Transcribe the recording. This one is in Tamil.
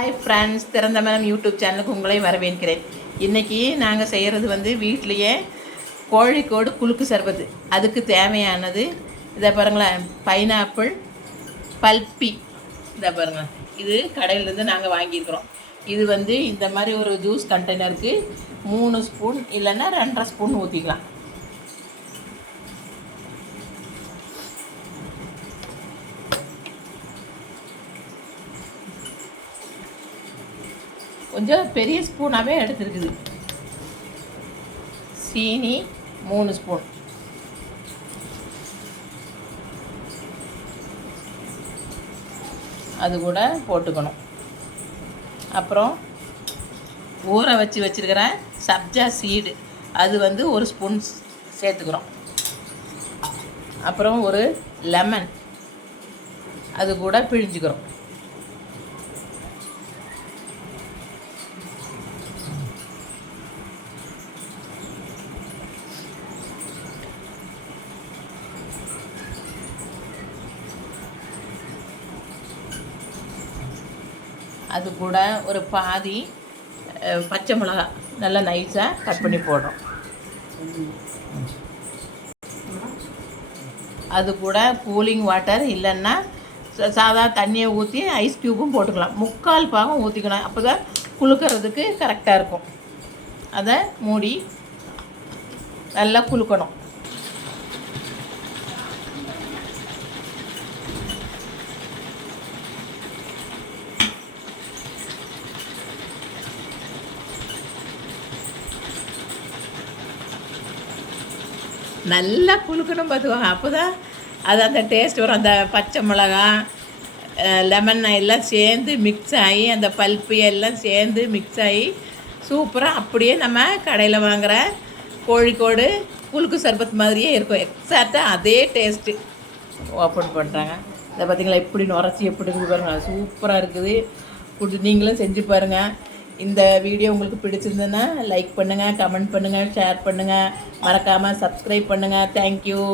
ஹாய் ஃப்ரெண்ட்ஸ், திறந்த மனம் யூடியூப் சேனலுக்கு உங்களை வரவேற்கிறேன். இன்றைக்கி நாங்கள் செய்கிறது வீட்லேயே கோழிக்கோடு குலுக்கு சர்பத்து. அதுக்கு தேவையானது இதை பாருங்களேன், பைனாப்பிள் பல்பி. இதை பாருங்களேன், இது கடையிலேருந்து நாங்கள் வாங்கியிருக்கிறோம். இது இந்த மாதிரி ஒரு ஜூஸ் கண்டெய்னருக்கு 3 ஸ்பூன் இல்லைன்னா 2.5 ஸ்பூன் ஊற்றிக்கலாம். கொஞ்சம் பெரிய ஸ்பூனாகவே எடுத்துருக்குது. சீனி 3 ஸ்பூன், அது கூட போட்டுக்கணும். அப்புறம் ஊற வச்சுருக்கிற சப்ஜா சீடு, அது 1 ஸ்பூன் சேர்த்துக்கிறோம். அப்புறம் ஒரு லெமன், அது கூட பிழிஞ்சுக்கிறோம். அது கூட ஒரு பாதி பச்சை மிளகாய் நல்லா நைஸாக கட் பண்ணி போடுறோம். அது கூட கூலிங் வாட்டர் இல்லைன்னா சாதா தண்ணியை ஊற்றி ஐஸ் க்யூப்பும் போட்டுக்கலாம். 3/4 பாகம் ஊற்றிக்கணும், அப்போ தான் குலுக்கிறதுக்கு கரெக்டாக இருக்கும். அதை மூடி நல்லா குலுக்கணும். நல்லா குலுக்கணும் பார்த்துக்கோங்க, அப்போ தான் அது அந்த டேஸ்ட் வரும். அந்த பச்சை மிளகா லெமன் எல்லாம் சேர்ந்து மிக்ஸ் ஆகி, அந்த பல்ப்பு எல்லாம் சேர்ந்து மிக்ஸ் ஆகி சூப்பராக அப்படியே நம்ம கடையில் வாங்குகிற கோழிக்கோடு குலுக்கு சர்பத் மாதிரியே இருக்கும். எக்ஸாக்டாக அதே டேஸ்ட்டு ஓப்பன் பண்ணுறாங்க. இதை பார்த்திங்களா, எப்படி நுரைச்சி எப்படி இருக்குது பாருங்கள், சூப்பராக இருக்குது. நீங்களும் செஞ்சு பாருங்கள். இந்த வீடியோ உங்களுக்கு பிடிச்சிருந்ததுன்னா லைக் பண்ணுங்கள், கமெண்ட் பண்ணுங்கள், ஷேர் பண்ணுங்கள், மறக்காமல் சப்ஸ்கிரைப் பண்ணுங்கள். தேங்க்யூ.